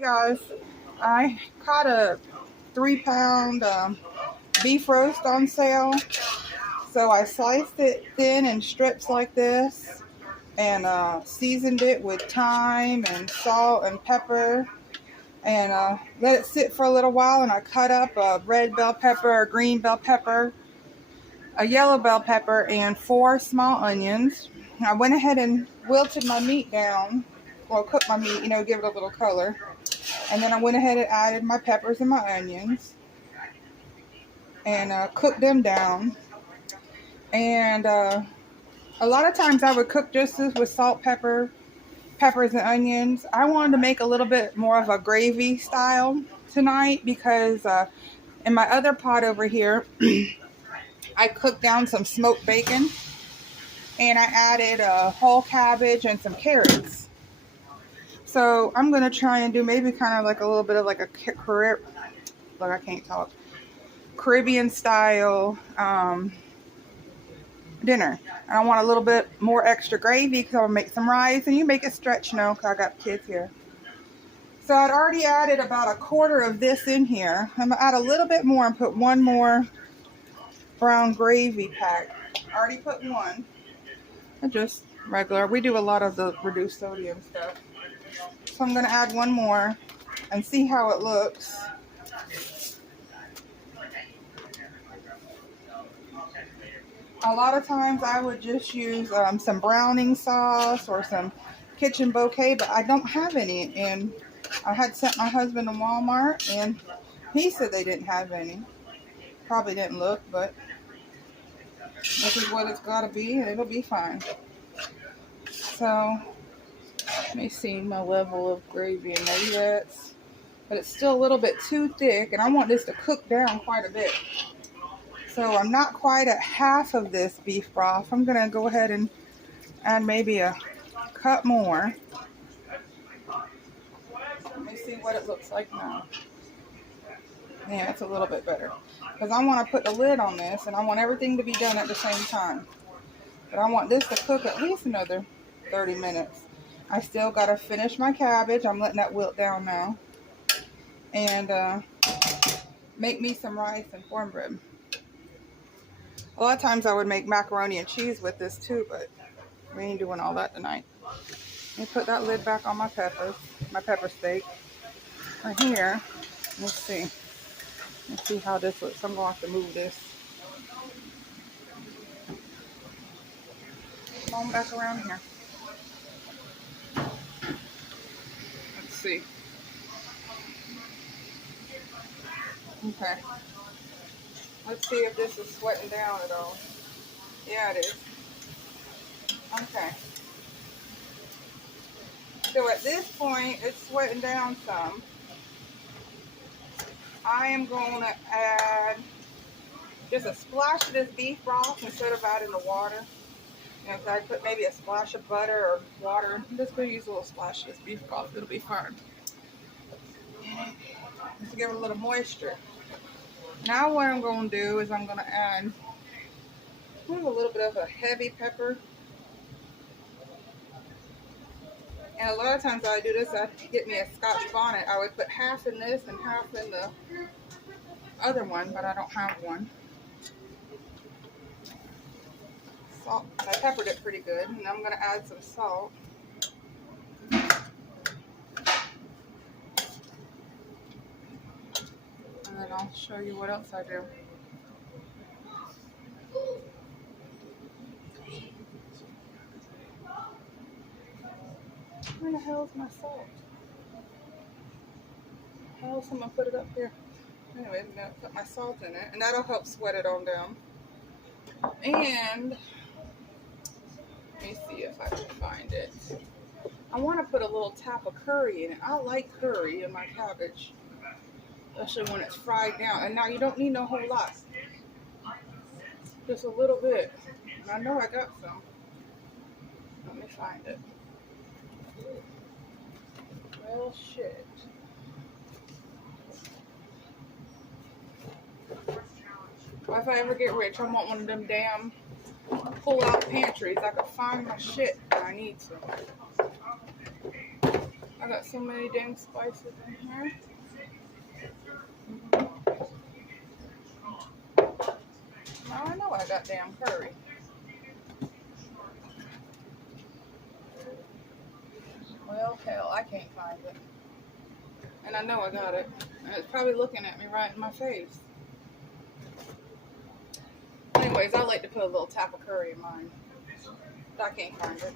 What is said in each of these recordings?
Hey guys, I caught a 3-pound beef roast on sale. So I sliced it thin in strips like this and seasoned it with thyme and salt and pepper and let it sit for a little while. And I cut up a red bell pepper, a green bell pepper, a yellow bell pepper, and 4 small onions. I went ahead and wilted my meat down, well, cooked my meat, give it a little color. And then I went ahead and added my peppers and my onions and cooked them down. And a lot of times I would cook just this with salt, peppers, and onions. I wanted to make a little bit more of a gravy style tonight because in my other pot over here, I cooked down some smoked bacon and I added a whole cabbage and some carrots. So I'm going to try and do maybe kind of like a little bit of like a Caribbean style dinner. And I want a little bit more extra gravy because I'll make some rice, and you make it stretch, because I got kids here. So I'd already added about a quarter of this in here. I'm going to add a little bit more and put one more brown gravy pack. I already put one. Just regular. We do a lot of the reduced sodium stuff. So I'm going to add one more and see how it looks. A lot of times I would just use some browning sauce or some kitchen bouquet, but I don't have any. And I had sent my husband to Walmart, and he said they didn't have any. Probably didn't look, but this is what it's got to be, and it'll be fine. So, let me see my level of gravy, and maybe that's, but it's still a little bit too thick, and I want this to cook down quite a bit. So I'm not quite at half of this beef broth. I'm going to go ahead and add maybe a cup more. Let me see what it looks like now. Yeah, it's a little bit better. Because I want to put the lid on this, and I want everything to be done at the same time. But I want this to cook at least another 30 minutes. I still got to finish my cabbage. I'm letting that wilt down now. And make me some rice and cornbread. A lot of times I would make macaroni and cheese with this too, but we ain't doing all that tonight. Let me put that lid back on my pepper steak. Right here, let's see how this looks. I'm going to have to move this. Come on back around here. Let's see. Okay. Let's see if this is sweating down at all. Yeah, it is. Okay. So at this point, it's sweating down some. I am going to add just a splash of this beef broth instead of adding the water. If I put maybe a splash of butter or water, I'm just going to use a little splash of this beef broth. It'll be fine. Just to give it a little moisture. Now what I'm going to do is I'm going to add a little bit of a heavy pepper. And a lot of times I do this, I get me a Scotch bonnet. I would put half in this and half in the other one, but I don't have one. Salt. I peppered it pretty good, and I'm going to add some salt. And then I'll show you what else I do. Where the hell is my salt? How someone put it up here? Anyway, I'm going to put my salt in it, and that'll help sweat it on down. And let me see if I can find it. I want to put a little tap of curry in it. I like curry in my cabbage, especially when it's fried down. And now you don't need no whole lot, just a little bit. And I know I got some. Let me find it. Well, shit. If I ever get rich, I want one of them damn pull-out pantries. I can find my shit when I need to. I got so many dang spices in here. Now I know I got damn curry. Well, hell, I can't find it. And I know I got it. And it's probably looking at me right in my face. Anyways, I like to put a little tap of curry in mine. But I can't find it.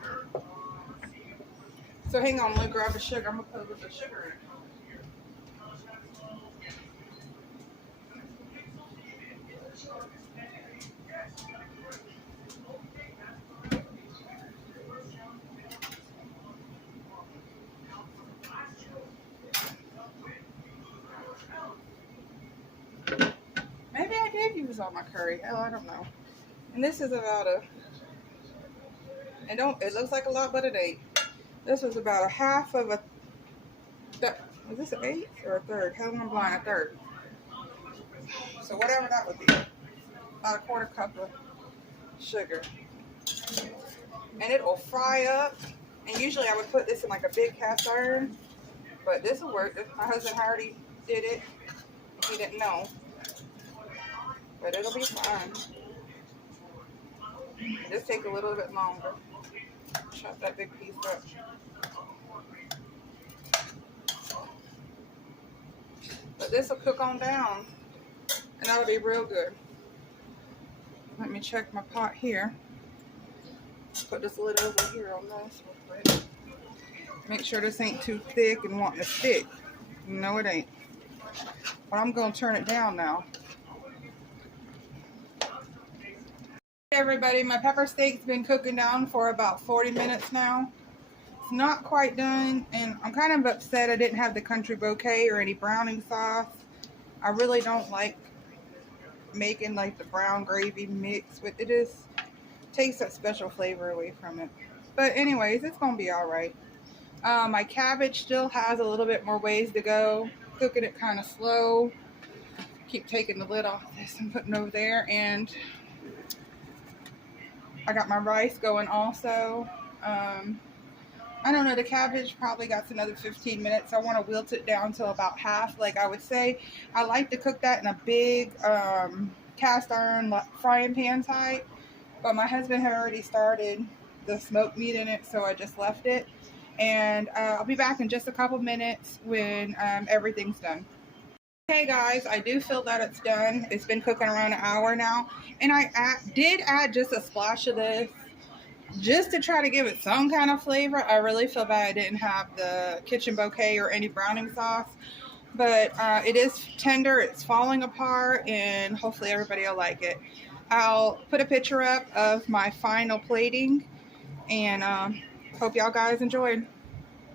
So hang on, let me grab the sugar. I'm going to put a little bit of sugar in. Maybe I did use all my curry. Hell, I don't know. And this is about it looks like a lot, but it ain't. This was about a half of a, was this an eighth or a third? Hell, I'm blind, a third. So whatever that would be. About a quarter cup of sugar. And it will fry up. And usually I would put this in like a big cast iron. But this will work. My husband already did it. He didn't know. But it'll be fine. Just take a little bit longer. Chop that big piece up. But this will cook on down. And that'll be real good. Let me check my pot here. Put this lid over here on this real quick. Make sure this ain't too thick and wanting to stick. No, it ain't. But I'm going to turn it down now. Hey everybody, my pepper steak's been cooking down for about 40 minutes now. It's not quite done, and I'm kind of upset I didn't have the country bouquet or any browning sauce. I really don't like making like the brown gravy mix with it. Just takes that special flavor away from it. But anyways, it's gonna be all right. My cabbage still has a little bit more ways to go. Cooking it kind of slow. Keep taking the lid off this and putting it over there. And I got my rice going also. I don't know, the cabbage probably got another 15 minutes. I want to wilt it down to about half, like I would say. I like to cook that in a big cast iron frying pan type. But my husband had already started the smoked meat in it, so I just left it. And I'll be back in just a couple minutes when everything's done. Okay guys, I do feel that it's done. It's been cooking around an hour now. And I did add just a splash of this just to try to give it some kind of flavor. I really feel bad I didn't have the kitchen bouquet or any browning sauce. But it is tender, it's falling apart, and hopefully everybody will like it. I'll put a picture up of my final plating, and hope y'all guys enjoyed.